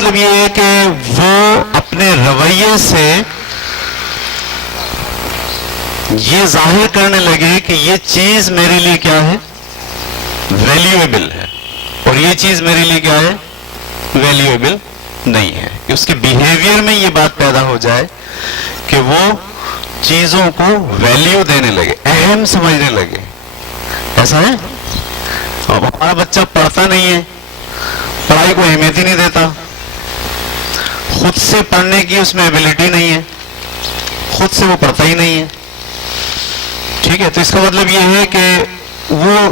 مطلب یہ ہے کہ وہ اپنے رویے سے یہ ظاہر کرنے لگے کہ یہ چیز میرے لیے کیا ہے، ویلیویبل ہے، اور یہ چیز میرے لیے کیا ہے، ویلیویبل نہیں ہے. کہ اس کے بیہیویئر میں یہ بات پیدا ہو جائے کہ وہ چیزوں کو ویلیو دینے لگے، اہم سمجھنے لگے. ایسا ہے؟ اب ہمارا بچہ پڑھتا نہیں ہے، پڑھائی کو اہمیت ہی نہیں دیتا، خود سے پڑھنے کی اس میں ایبلٹی نہیں ہے، خود سے وہ پڑھتا ہی نہیں ہے. ٹھیک ہے، تو اس کا مطلب یہ ہے کہ وہ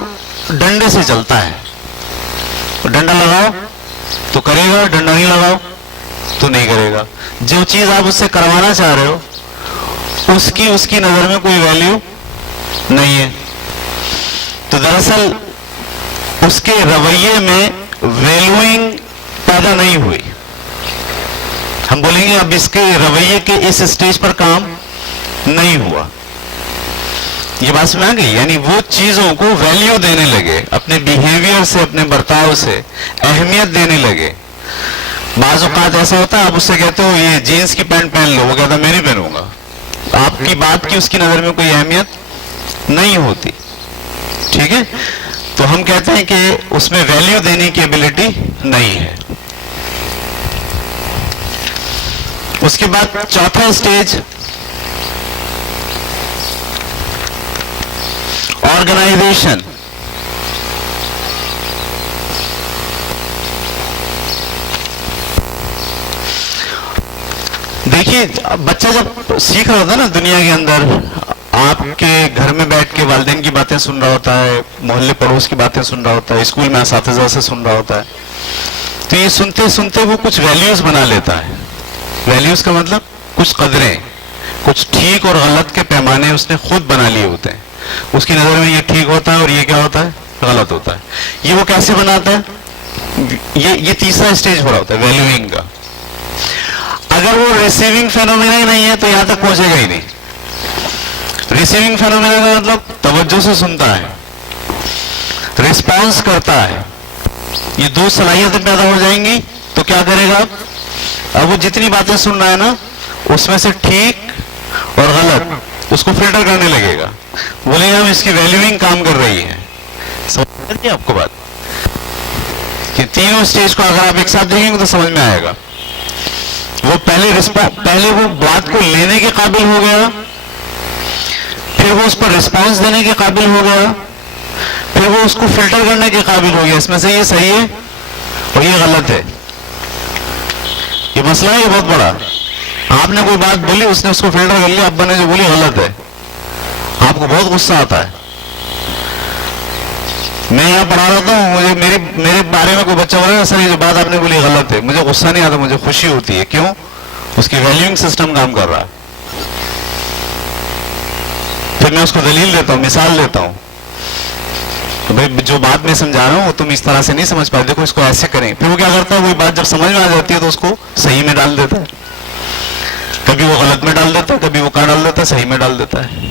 ڈنڈے سے چلتا ہے. ڈنڈا لگاؤ تو کرے گا، ڈنڈا نہیں لگاؤ تو نہیں کرے گا. جو چیز آپ اس سے کروانا چاہ رہے ہو اس کی نظر میں کوئی ویلیو نہیں ہے. تو دراصل اس کے رویے میں ویلوئنگ پیدا نہیں ہوئی. ہم بولیں گے اب اس کے رویے کے اس اسٹیج پر کام نہیں ہوا. یہ بات سمجھ آ گئی؟ یعنی وہ چیزوں کو ویلیو دینے لگے، اپنے بیہیویئر سے، اپنے برتاؤ سے اہمیت دینے لگے. بعض اوقات ایسا ہوتا ہے آپ اس سے کہتے ہو یہ جینس کی پینٹ پہن لو، وہ کہتا میں نہیں پہنوں گا. آپ کی بات کی اس کی نظر میں کوئی اہمیت نہیں ہوتی. ٹھیک ہے، تو ہم کہتے ہیں کہ اس میں ویلیو دینے کی ایبلٹی نہیں ہے. اس کے بعد چوتھا اسٹیج آرگنائزیشن. دیکھیے بچہ جب سیکھ رہا ہوتا ہے نا دنیا کے اندر، آپ کے گھر میں بیٹھ کے والدین کی باتیں سن رہا ہوتا ہے، محلے پڑوس کی باتیں سن رہا ہوتا ہے، اسکول میں اساتذہ سے سن رہا ہوتا ہے، تو یہ سنتے سنتے وہ کچھ ویلیوز بنا لیتا ہے. ویلیوز کا مطلب کچھ قدریں، کچھ ٹھیک اور غلط کے پیمانے اس نے خود بنا لیے ہوتے ہیں. اس کی نظر میں یہ ٹھیک ہوتا ہے اور یہ کیا ہوتا ہے، غلط ہوتا ہے. یہ وہ کیسے بناتا ہے؟ یہ تیسرا اسٹیج ہو رہا ہوتا ہے ویلیوئنگ کا. اگر وہ ریسیونگ فینومینا ہی نہیں ہے تو یہاں تک پہنچے گا ہی نہیں. ریسیونگ فینومینا کا مطلب توجہ سے سنتا ہے، ریسپانس کرتا ہے. یہ دو صلاحیتیں پیدا ہو جائیں گی تو کیا کرے گا؟ اب وہ جتنی باتیں سن رہا ہے نا اس میں سے ٹھیک اور غلط اس کو فلٹر کرنے لگے گا. بولے گا اس کی ویلیوئنگ کام کر رہی ہے. سمجھ گئے آپ کو بات؟ کہ تینوں اسٹیج کو اگر آپ ایک ساتھ دیکھیں گے تو سمجھ میں آئے گا. وہ پہلے وہ بات کو لینے کے قابل ہو گیا، پھر وہ اس پر رسپانس دینے کے قابل ہو گیا، پھر وہ اس کو فلٹر کرنے کے قابل ہو گیا. اس میں سے یہ صحیح ہے اور یہ غلط ہے. یہ مسئلہ ہے یہ بہت بڑا. آپ نے کوئی بات بولی، اس نے اس کو فلٹر کر لیا، ابا نے جو بولی غلط ہے، آپ کو بہت غصہ آتا ہے. میں یہاں پڑھا رہا تھا، مجھے میرے بارے میں کوئی بچہ بول رہا ہے سر یہ جو بات آپ نے بولی غلط ہے، مجھے غصہ نہیں آتا، مجھے خوشی ہوتی ہے. کیوں؟ اس کی ویلیوئنگ سسٹم کام کر رہا ہے. پھر میں اس کو دلیل دیتا ہوں، مثال دیتا ہوں، بھائی جو بات میں سمجھا رہا ہوں وہ تم اس طرح سے نہیں سمجھ پائے، دیکھو اس کو ایسے کریں. پھر وہ کیا کرتا ہے، وہی بات جب سمجھ میں آ جاتی ہے تو اس کو صحیح میں ڈال دیتا ہے. کبھی وہ غلط میں ڈال دیتا ہے، کبھی وہ کہاں ڈال دیتا ہے، صحیح میں ڈال دیتا ہے.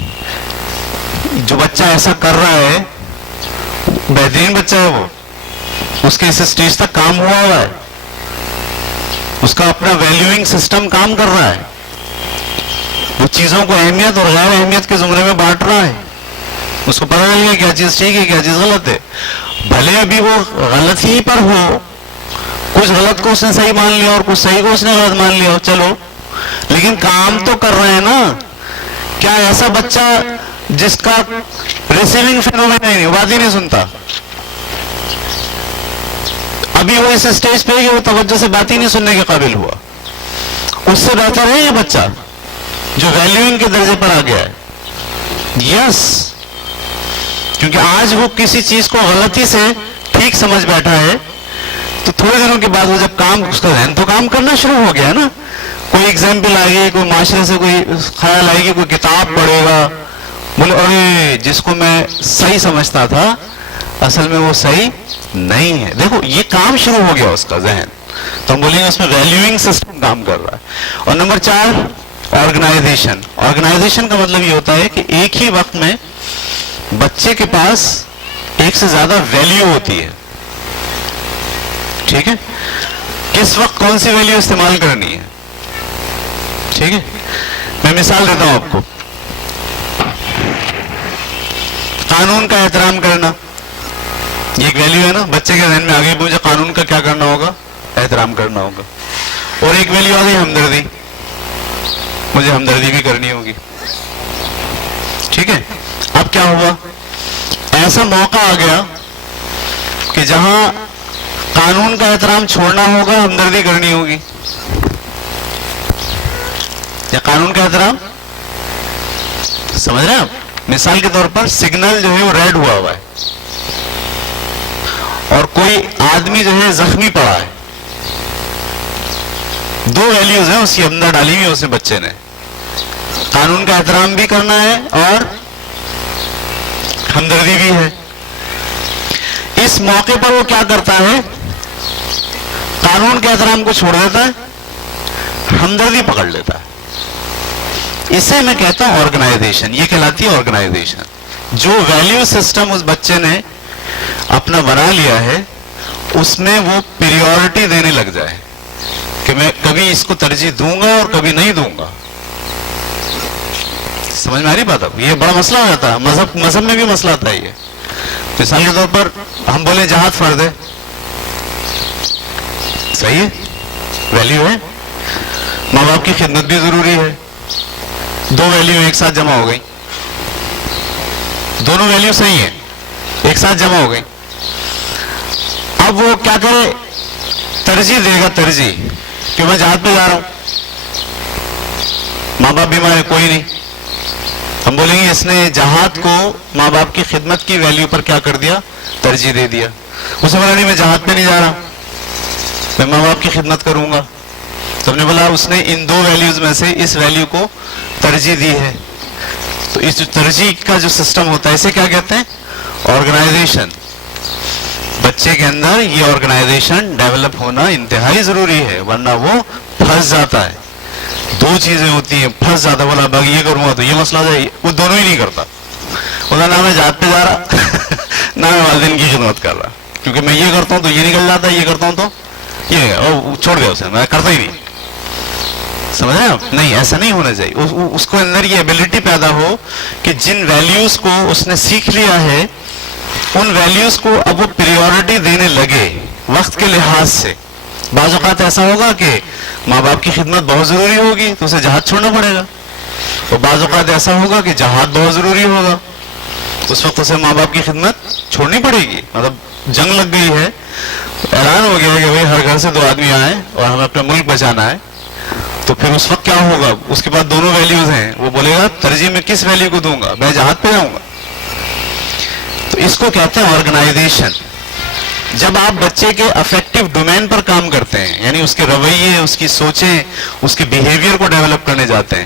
جو بچہ ایسا کر رہا ہے بہترین بچہ ہے، وہ اس کے اس اسٹیج تک کام ہوا ہوا ہے، اس کا اپنا ویلیوئنگ سسٹم کام کر رہا ہے. وہ چیزوں کو اہمیت اور غیر اہمیت کے زمرے میں بانٹ رہا ہے. اس کو پتا چل گیا کیا چیز ٹھیک ہے کیا چیز غلط ہے. بھلے ابھی وہ غلط ہی پر ہو، کچھ غلط کو اس نے صحیح مان لیا اور کچھ صحیح کو اس نے غلط مان لیا، چلو لیکن کام تو کر رہے ہیں نا. کیا ایسا بچہ جس کا ریسیونگ فینومینا نہیں، بات ہی نہیں سنتا، ابھی وہ اس اسٹیج پہ کہ وہ توجہ سے بات ہی نہیں سننے کے قابل ہوا، اس سے بہتر ہے یہ بچہ جو ویلیوئنگ کے درجے پر آ گیا ہے؟ یس، کیونکہ آج وہ کسی چیز کو غلطی سے ٹھیک سمجھ بیٹھا ہے تو تھوڑے دنوں کے بعد وہ جب کام اس کا ذہن تو کام کرنا شروع ہو گیا نا. کوئی ایگزامپل آئے گی، کوئی معاشرے سے کوئی خیال آئے گی، کوئی کتاب پڑھے گا، بولے ارے جس کو میں صحیح سمجھتا تھا اصل میں وہ صحیح نہیں ہے. دیکھو یہ کام شروع ہو گیا اس کا ذہن. تو ہم بولیں گے اس میں ویلیوئنگ سسٹم کام کر رہا ہے. اور نمبر 4 آرگنائزیشن. آرگنائزیشن کا مطلب یہ ہوتا ہے کہ ایک ہی وقت میں بچے کے پاس ایک سے زیادہ ویلیو ہوتی ہے. ٹھیک ہے، کس وقت کون سی ویلیو استعمال کرنی ہے. ٹھیک ہے, میں مثال دیتا ہوں آپ کو. قانون کا احترام کرنا یہ ایک ویلیو ہے نا. بچے کے ذہن میں آگے مجھے قانون کا کیا کرنا ہوگا, احترام کرنا ہوگا. اور ایک ویلیو آ گئی ہمدردی, مجھے ہمدردی بھی کرنی ہوگی. ٹھیک ہے, اب کیا ہوا, ایسا موقع آ گیا کہ جہاں قانون کا احترام چھوڑنا ہوگا, ہمدردی کرنی ہوگی. یا قانون کا احترام سمجھ رہے ہیں آپ. مثال کے طور پر سگنل جو ہے وہ ریڈ ہوا ہے اور کوئی آدمی جو ہے زخمی پڑا ہے. دو ویلیوز ہیں اس کے اندر ڈالی ہوئی اس نے بچے نے, قانون کا احترام بھی کرنا ہے اور ہمدردی بھی ہے. اس موقع پر وہ کیا کرتا ہے, قانون کے احترام کو چھوڑ دیتا ہے, ہمدردی پکڑ لیتا ہے. اسے میں کہتا ہوں آرگنائزیشن. یہ کہلاتی ہے آرگنائزیشن. جو ویلیو سسٹم اس بچے نے اپنا بنا لیا ہے اس میں وہ پریورٹی دینے لگ جائے کہ میں کبھی اس کو ترجیح دوں گا اور کبھی نہیں دوں گا. سمجھ میں آ رہی بات. اب یہ بڑا مسئلہ ہو جاتا ہے. مذہب میں بھی مسئلہ آتا ہے یہ. مثال کے طور پر ہم بولے جہاد فرض ہے, صحیح ہے, ویلیو ہے. ماں باپ کی خدمت بھی ضروری ہے. دو ویلیو ایک ساتھ جمع ہو گئی, دونوں ویلیو صحیح ہیں, ایک ساتھ جمع ہو گئی. اب وہ کیا کرے, ترجیح دے گا, ترجیح کہ میں جہاد پہ جا رہا ہوں, ماں باپ بیمار ہے, کوئی نہیں. ہم بولیں گے اس نے جہاد کو ماں باپ کی خدمت کی ویلیو پر کیا کر دیا, ترجیح دے دیا. اسے بولا نہیں میں جہاد پہ نہیں جا رہا, میں ماں باپ کی خدمت کروں گا. تو ہم نے بولا اس نے ان دو ویلیوز میں سے اس ویلیو کو ترجیح دی ہے. تو اس ترجیح کا جو سسٹم ہوتا ہے اسے کیا کہتے ہیں, آرگنائزیشن. بچے کے اندر یہ آرگنائزیشن ڈیولپ ہونا انتہائی ضروری ہے, ورنہ وہ پھنس جاتا ہے. دو چیزیں ہوتی ہیں, پھنس جاتا ہے, بولا یہ کروں گا تو یہ مسئلہ ہو جائے, وہ دونوں ہی نہیں کرتا. بولا نہ میں جہاد پہ جا رہا نہ میں والدین کی خدمت کر رہا, کیونکہ میں یہ کرتا ہوں تو یہ نکل جاتا ہے, یہ کرتا ہوں تو یہ, اور چھوڑ دیا اسے, میں کرتا ہی نہیں. سمجھ رہے ہیں آپ. نہیں, ایسا نہیں ہونا چاہیے. اس کو اندر یہ ایبلٹی پیدا ہو کہ جن ویلیوز کو اس نے سیکھ لیا ہے ان ویلیوز کو اب وہ پریورٹی دینے لگے وقت کے لحاظ سے. بعض اوقات ایسا ہوگا کہ ماں باپ کی خدمت بہت ضروری ہوگی تو اسے جہاد چھوڑنا پڑے گا, اور بعض اوقات ایسا ہوگا کہ جہاد بہت ضروری ہوگا, اس وقت اسے ماں باپ کی خدمت چھوڑنی پڑے گی. مطلب جنگ لگ گئی ہے, اعلان ہو گیا ہے کہ بھائی ہر گھر سے 2 آدمی آئیں اور ہمیں اپنا ملک بچانا ہے. تو پھر اس وقت کیا ہوگا, اس کے بعد دونوں ویلیوز ہیں, وہ بولے گا ترجیح میں کس ویلیو کو دوں گا, میں جہاد پہ جاؤں گا. تو اس کو کہتے ہیں آرگنائزیشن. جب آپ بچے کے افیکٹو ڈومین پر کام کرتے ہیں, یعنی اس کے رویے, اس کی سوچیں, اس کے بیہیویئر کو ڈیولپ کرنے جاتے ہیں,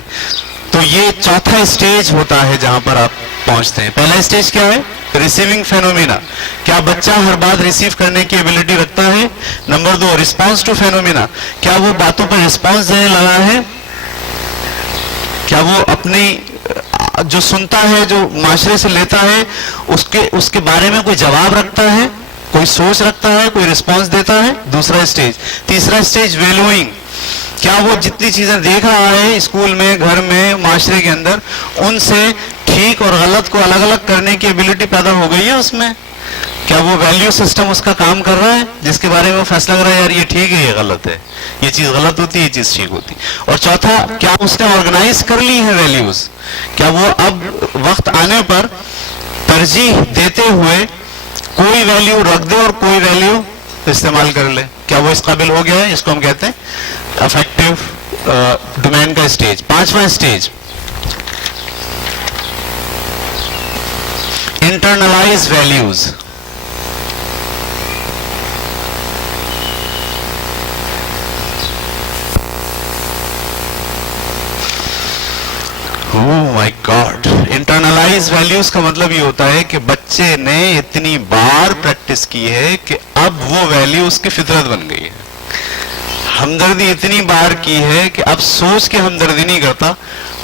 تو یہ چوتھا اسٹیج ہوتا ہے جہاں پر آپ پہنچتے ہیں. پہلا اسٹیج کیا ہے, ریسیونگ فینومینا. کیا بچہ ہر بات ریسیو کرنے کی ایبلٹی رکھتا ہے. Number 2, response to phenomena. کیا وہ باتوں پر رسپانس دینے لگا ہے, کیا وہ اپنی جو سنتا ہے, جو معاشرے سے لیتا ہے, اس کے بارے میں کوئی جواب رکھتا ہے, کوئی سوچ رکھتا ہے, کوئی رسپانس دیتا ہے. دوسرا اسٹیج. تیسرا اسٹیج ویلوئنگ. کیا وہ جتنی چیزیں دیکھ رہا ہے اسکول میں, گھر میں, معاشرے کے اندر, ان سے ٹھیک اور غلط کو الگ الگ کرنے کی ایبلٹی پیدا ہو گئی ہے اس میں. کیا وہ ویلیو سسٹم اس کا کام کر رہا ہے جس کے بارے میں وہ فیصلہ کر رہا ہے یار یہ ٹھیک ہے, یہ غلط ہے, یہ چیز غلط ہوتی ہے, یہ چیز ٹھیک ہوتی. اور چوتھا, کیا اس نے آرگنائز کر لی ہے ویلیوز. کیا وہ اب وقت آنے پر ترجیح دیتے ہوئے کوئی ویلیو رکھ دے اور کوئی ویلیو استعمال کر لے. کیا وہ اس قابل ہو گیا ہے. اس کو ہم کہتے ہیں افیکٹو ڈومین کا اسٹیج. 5واں stage, internalise values. Oh my God. Internalise values کا مطلب یہ ہوتا ہے کہ بچے نے اتنی بار پریکٹس کی ہے کہ اب وہ ویلیو اس کی فطرت بن گئی ہے. ہمدردی اتنی بار کی ہے کہ اب سوچ کے ہمدردی نہیں کرتا,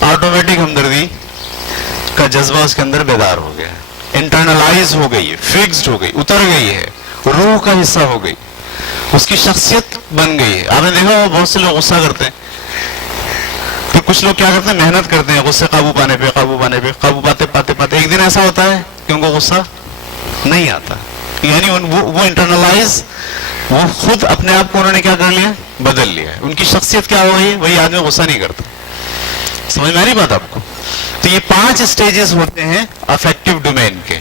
آٹومیٹک ہمدردی کا جذبہ اس کے اندر بیدار ہو گیا. انٹرنلائز ہو گئی ہے, فکسڈ ہو گئی, اتر گئی ہے, روح کا حصہ ہو گئی. اس کی شخصیت بن گئی ہے. آپ نے دیکھا بہت سے لوگ غصہ کرتے ہیں, پھر کچھ لوگ کیا کرتے ہیں, محنت کرتے ہیں غصے قابو پانے پہ, قابو پاتے ایک دن ایسا ہوتا ہے کہ ان کو غصہ نہیں آتا. یعنی وہ انٹرنلائز, وہ خود اپنے آپ کو انہوں نے کیا کر لیا, بدل لیا ہے. ان کی شخصیت کیا ہو گئی, وہی آدمی غصہ نہیں کرتا. سمجھ میں آ رہی بات آپ کو؟ تو یہ 5 اسٹیجز ہوتے ہیں افیکٹو ڈومین کے.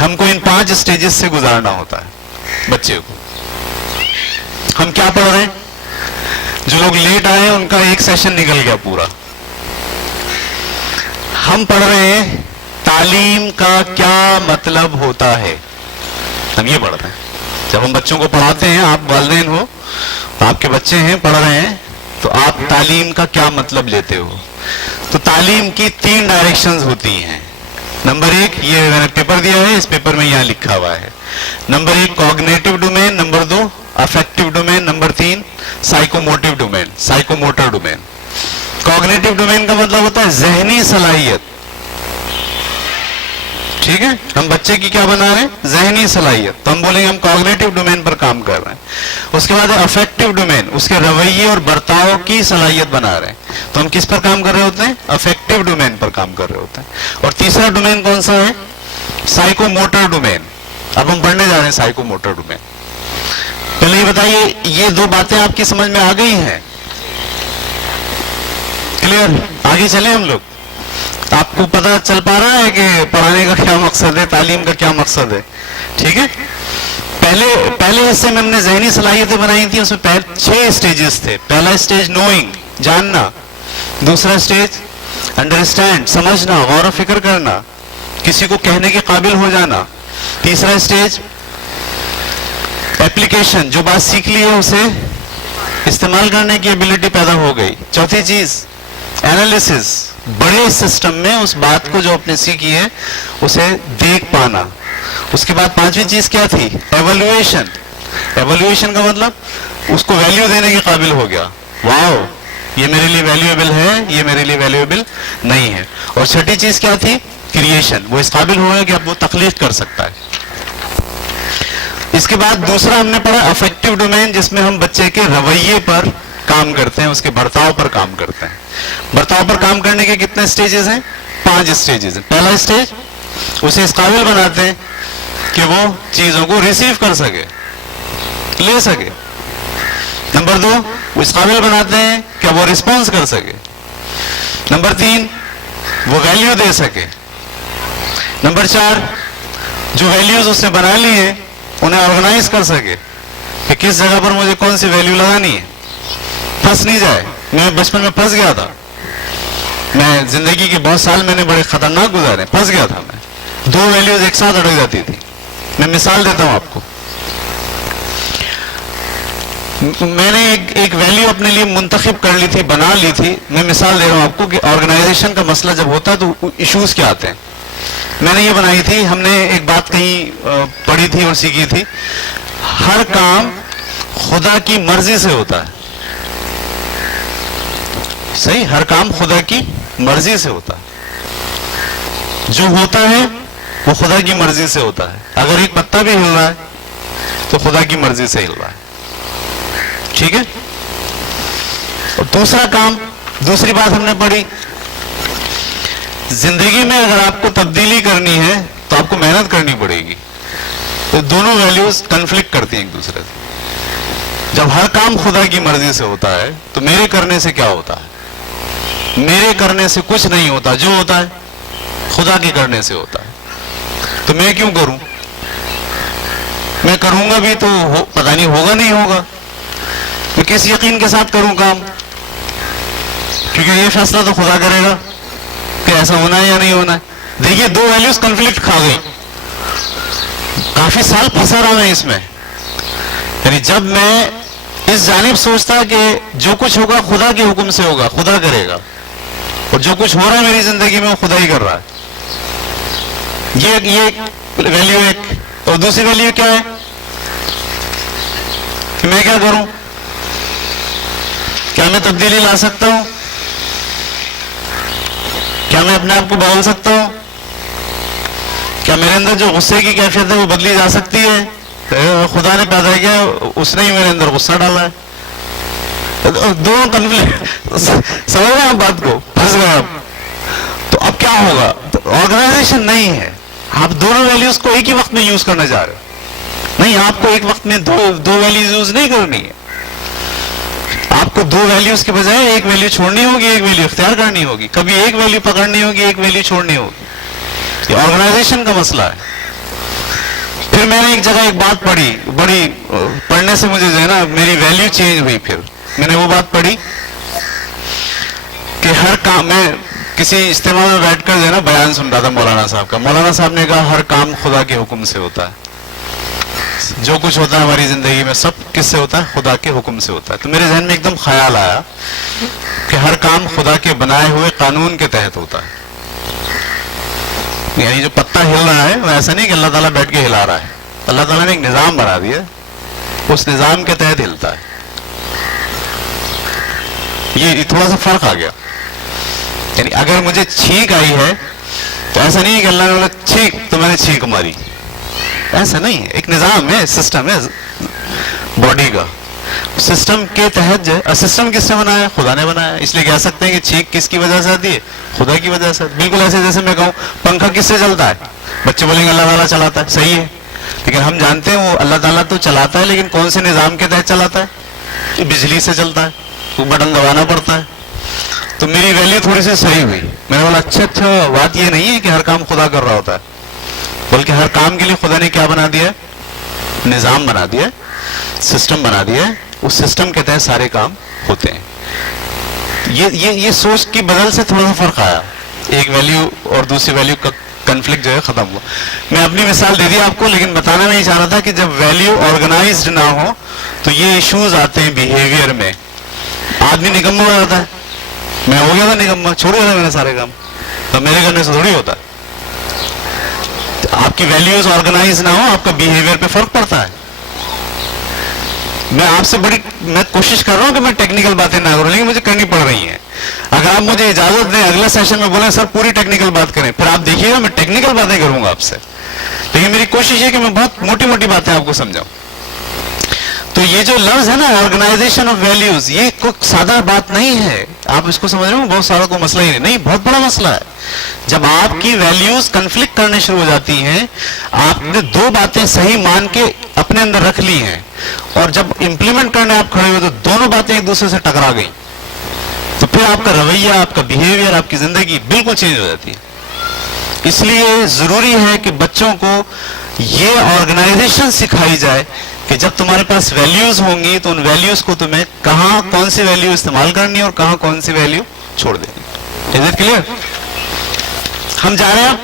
ہم کو ان 5 اسٹیجز سے گزارنا ہوتا ہے بچے کو. ہم کیا پڑھ رہے ہیں, جو لوگ لیٹ آئے ان کا ایک سیشن نکل گیا پورا. ہم پڑھ رہے ہیں تعلیم کا کیا مطلب ہوتا ہے. ہم یہ پڑھ رہے ہیں. جب ہم بچوں کو پڑھاتے ہیں, آپ والدین ہو, آپ کے بچے ہیں پڑھ رہے ہیں, تو آپ تعلیم کا کیا مطلب لیتے ہو. تو تعلیم کی 3 ڈائریکشنز ہوتی ہیں. نمبر 1, یہ میں نے پیپر دیا ہے, اس پیپر میں یہاں لکھا ہوا ہے. Number 1 cognitive domain, number 2 affective domain, number 3 psychomotive domain, psychomotor domain. Cognitive domain کا مطلب ہوتا ہے ذہنی صلاحیت. ٹھیک ہے, ہم بچے کی کیا بنا رہے ہیں, ذہنی صلاحیت. تو ہم بولیں گے ہم کوگنیٹو ڈومین پر کام کر رہے ہیں. اس کے بعد افیکٹو ڈومین, اس کے رویے اور برتاؤ کی صلاحیت بنا رہے ہیں. تو ہم کس پر کام کر رہے ہوتے ہیں, افیکٹو ڈومین پر کام کر رہے ہوتے ہیں. اور تیسرا ڈومین کون سا ہے, سائیکوموٹر ڈومین. اب ہم پڑھنے جا رہے ہیں سائیکوموٹر ڈومین. پہلے یہ بتائیے, یہ 2 باتیں آپ کی سمجھ میں آ گئی ہیں؟ کلیئر؟ آگے چلیں ہم لوگ. آپ کو پتہ چل پا رہا ہے کہ پڑھانے کا کیا مقصد ہے, تعلیم کا کیا مقصد ہے. ٹھیک ہے, پہلے حصے میں ہم نے ذہنی صلاحیتیں بنائی تھی, اس میں 6 اسٹیجز تھے. پہلا اسٹیج نوئنگ, جاننا. دوسرا اسٹیج انڈرسٹینڈ, سمجھنا, غور و فکر کرنا, کسی کو کہنے کے قابل ہو جانا. تیسرا اسٹیج ایپلیکیشن, جو بات سیکھ لی ہے اسے استعمال کرنے کی ایبلٹی پیدا ہو گئی. چوتھی چیز اینالیسس, بڑے سسٹم میں اس بات کو جو آپ نے سیکھی ہے اسے دیکھ پانا. اس کے بعد 5ویں چیز کیا تھی, ایویلویشن. ایویلویشن کا مطلب اس کو ویلیو دینے کے قابل ہو گیا, واو یہ میرے لیے ویلیویبل ہے, یہ میرے لیے ویلیویبل نہیں ہے. اور چھٹی چیز کیا تھی, کریشن, وہ اس قابل ہوا کہ اب وہ تخلیق کر سکتا ہے. اس کے بعد دوسرا ہم نے پڑھا افیکٹو ڈومین, جس میں ہم بچے کے رویے پر کام کرتے ہیں, اس کے برتاؤ پر کام کرتے ہیں. برتاؤ پر کام کرنے کے کتنے اسٹیجز ہیں, 5 اسٹیجز ہیں. پہلا اسٹیج, اسے اس قابل بناتے ہیں کہ وہ چیزوں کو ریسیو کر سکے, لے سکے. نمبر 2, وہ اس قابل بناتے ہیں کہ وہ رسپانس کر سکے. نمبر 3, وہ ویلیو دے سکے. نمبر 4, جو ویلیوز اس نے بنا لی ہیں انہیں آرگنائز کر سکے کہ کس جگہ پر مجھے کون سی ویلیو لگانی ہے, پھنس نہیں جائے. میں بچپن میں پھنس گیا تھا, میں زندگی کے بہت سال میں نے بڑے خطرناک گزارے, پھنس گیا تھا میں. 2 ویلیوز ایک ساتھ اڑ جاتی تھی. میں مثال دیتا ہوں آپ کو. میں نے ایک ویلیو اپنے لیے منتخب کر لی تھی, بنا لی تھی. میں مثال دے رہا ہوں آپ کو کہ آرگنائزیشن کا مسئلہ جب ہوتا ہے تو ایشوز کیا آتے ہیں. میں نے یہ بنائی تھی, ہم نے ایک بات کہیں پڑھی تھی اور سیکھی تھی, ہر کام خدا کی مرضی سے ہوتا ہے. صحیح, ہر کام خدا کی مرضی سے ہوتا ہے. جو ہوتا ہے وہ خدا کی مرضی سے ہوتا ہے. اگر ایک پتا بھی ہل رہا ہے تو خدا کی مرضی سے ہل رہا ہے. ٹھیک ہے. اور دوسرا کام, دوسری بات ہم نے پڑھی, زندگی میں اگر آپ کو تبدیلی کرنی ہے تو آپ کو محنت کرنی پڑے گی. تو دونوں ویلیوز کنفلکٹ کرتی ہیں ایک دوسرے سے. جب ہر کام خدا کی مرضی سے ہوتا ہے تو میرے کرنے سے کیا ہوتا ہے, میرے کرنے سے کچھ نہیں ہوتا. جو ہوتا ہے خدا کے کرنے سے ہوتا ہے. تو میں کیوں کروں, میں کروں گا بھی تو پتہ نہیں ہوگا نہیں ہوگا. میں کس یقین کے ساتھ کروں کام, کیونکہ یہ فیصلہ تو خدا کرے گا کہ ایسا ہونا ہے یا نہیں ہونا ہے. دیکھیے 2 ویلیوز کنفلکٹ کھا گئی. کافی سال پھنسا رہا میں اس میں. یعنی جب میں اس جانب سوچتا کہ جو کچھ ہوگا خدا کے حکم سے ہوگا, خدا کرے گا, اور جو کچھ ہو رہا ہے میری زندگی میں وہ خدا ہی کر رہا ہے. یہ ویلیو ایک. اور دوسری ویلیو کیا ہے کہ میں کیا کروں, کیا میں تبدیلی لا سکتا ہوں, کیا میں اپنے آپ کو بدل سکتا ہوں, کیا میرے اندر جو غصے کی کیفیت ہے وہ بدلی جا سکتی ہے. خدا نے پیدا کیا, اس نے ہی میرے اندر غصہ ڈالا ہے. دونوں کنفلکٹ, سمجھ رہے ہیں آپ بات کو, پھنس گئے آپ. تو اب کیا ہوگا؟ آرگنائزیشن نہیں ہے. آپ دونوں ویلیوز کو ایک ہی وقت میں یوز کرنا چاہ رہے ہو. نہیں, آپ کو ایک وقت میں دو ویلیوز یوز نہیں کرنی ہے. آپ کو دو ویلیوز کے بجائے ایک ویلیو چھوڑنی ہوگی, ایک ویلیو اختیار کرنی ہوگی. کبھی ایک ویلیو پکڑنی ہوگی, ایک ویلیو چھوڑنی ہوگی. یہ آرگنائزیشن کا مسئلہ ہے. پھر میں نے ایک جگہ ایک بات پڑھی, بڑی پڑھنے سے مجھے جو ہے نا میری ویلیو چینج ہوئی. پھر میں نے وہ بات پڑھی کہ ہر کام, میں کسی اجتماع میں بیٹھ کر جو ہے نا بیان سن رہا تھا مولانا صاحب کا. مولانا صاحب نے کہا ہر کام خدا کے حکم سے ہوتا ہے. جو کچھ ہوتا ہے ہماری زندگی میں سب کس سے ہوتا ہے؟ خدا کے حکم سے ہوتا ہے. تو میرے ذہن میں ایک دم خیال آیا کہ ہر کام خدا کے بنائے ہوئے قانون کے تحت ہوتا ہے. یعنی جو پتا ہل رہا ہے وہ ایسا نہیں کہ اللہ تعالیٰ بیٹھ کے ہلا رہا ہے. اللہ تعالیٰ نے ایک نظام بنا دیا, اس نظام کے تحت ہلتا ہے. یہ تھوڑا سا فرق آ گیا. یعنی اگر مجھے چھینک آئی ہے تو ایسا نہیں ہے کہ اللہ نے بولا چھینک تو میں نے چھینک ماری, ایسا نہیں ہے. ایک نظام ہے, سسٹم ہے باڈی کا. سسٹم کے تحت جو ہے, سسٹم کس نے بنایا؟ خدا نے بنایا. اس لیے کہہ سکتے ہیں کہ چھینک کس کی وجہ سے آتی ہے؟ خدا کی وجہ سے. بالکل ایسے جیسے میں کہوں پنکھا کس سے چلتا ہے؟ بچے بولیں گے اللہ تعالیٰ چلاتا ہے, صحیح ہے. لیکن ہم جانتے ہیں وہ اللہ تعالیٰ تو چلاتا ہے, لیکن کون سے نظام کے تحت چلاتا ہے؟ بجلی سے چلتا ہے, وہ بٹن دبانا پڑتا ہے. تو میری ویلیو تھوڑی سی صحیح ہوئی. میں نے بولا اچھا بات یہ نہیں ہے کہ ہر کام خدا کر رہا ہوتا ہے, بلکہ ہر کام کے لیے خدا نے کیا بنا دیا ہے؟ نظام بنا دیا ہے, سسٹم بنا دیا ہے. اس سسٹم کے تحت سارے کام ہوتے ہیں. یہ سوچ کی بدل سے تھوڑا سا فرق آیا. ایک ویلیو اور دوسری ویلیو کا کنفلکٹ جو ہے ختم ہوا. میں اپنی مثال دے دی آپ کو, لیکن بتانا میں یہ چاہ رہا تھا کہ جب ویلیو آرگنائزڈ نہ ہو تو یہ ایشوز آتے ہیں بیہیویئر میں. آدمی نکمہ ہو جاتا ہے. میں ہو گیا تھا نکمہ, چھوڑ گیا تھا میں نے سارے کام. تو میرے کرنے سے تھوڑی ہوتا ہے. آپ کی ویلیوز آرگنائز نہ ہو, آپ کا بیہیویئر پہ فرق پڑتا ہے. میں آپ سے میں کوشش کر رہا ہوں کہ میں ٹیکنیکل باتیں نہ کروں, لیکن مجھے کرنی پڑ رہی ہیں. اگر آپ مجھے اجازت دیں اگلا سیشن میں بولیں سر پوری ٹیکنیکل بات کریں, پھر آپ دیکھیے گا میں ٹیکنیکل باتیں کروں گا آپ سے. لیکن میری کوشش ہے کہ میں بہت موٹی موٹی باتیں آپ کو سمجھاؤں. تو یہ جو لفظ ہے نا آرگنائزیشن آف ویلیوز, یہ کوئی سادہ بات نہیں ہے. آپ اس کو سمجھ رہے ہو بہت سارا کوئی مسئلہ ہی نہیں, بہت بڑا مسئلہ ہے. جب آپ کی ویلیوز کنفلکٹ کرنے شروع ہو جاتی ہیں, آپ نے دو باتیں صحیح مان کے اپنے اندر رکھ لی ہیں, اور جب امپلیمنٹ کرنے آپ کھڑے ہوئے تو دونوں باتیں ایک دوسرے سے ٹکرا گئیں, تو پھر آپ کا رویہ, آپ کا بیہیویئر, آپ کی زندگی بالکل چینج ہو جاتی ہے. اس لیے ضروری ہے کہ بچوں کو یہ آرگنائزیشن سکھائی جائے کہ جب تمہارے پاس ویلیوز ہوں گی تو ان ویلیوز کو تمہیں کہاں کون سی ویلیو استعمال کرنی ہے اور کہاں کون سی ویلیو چھوڑ دینی. Is it clear? ہم جا رہے ہیں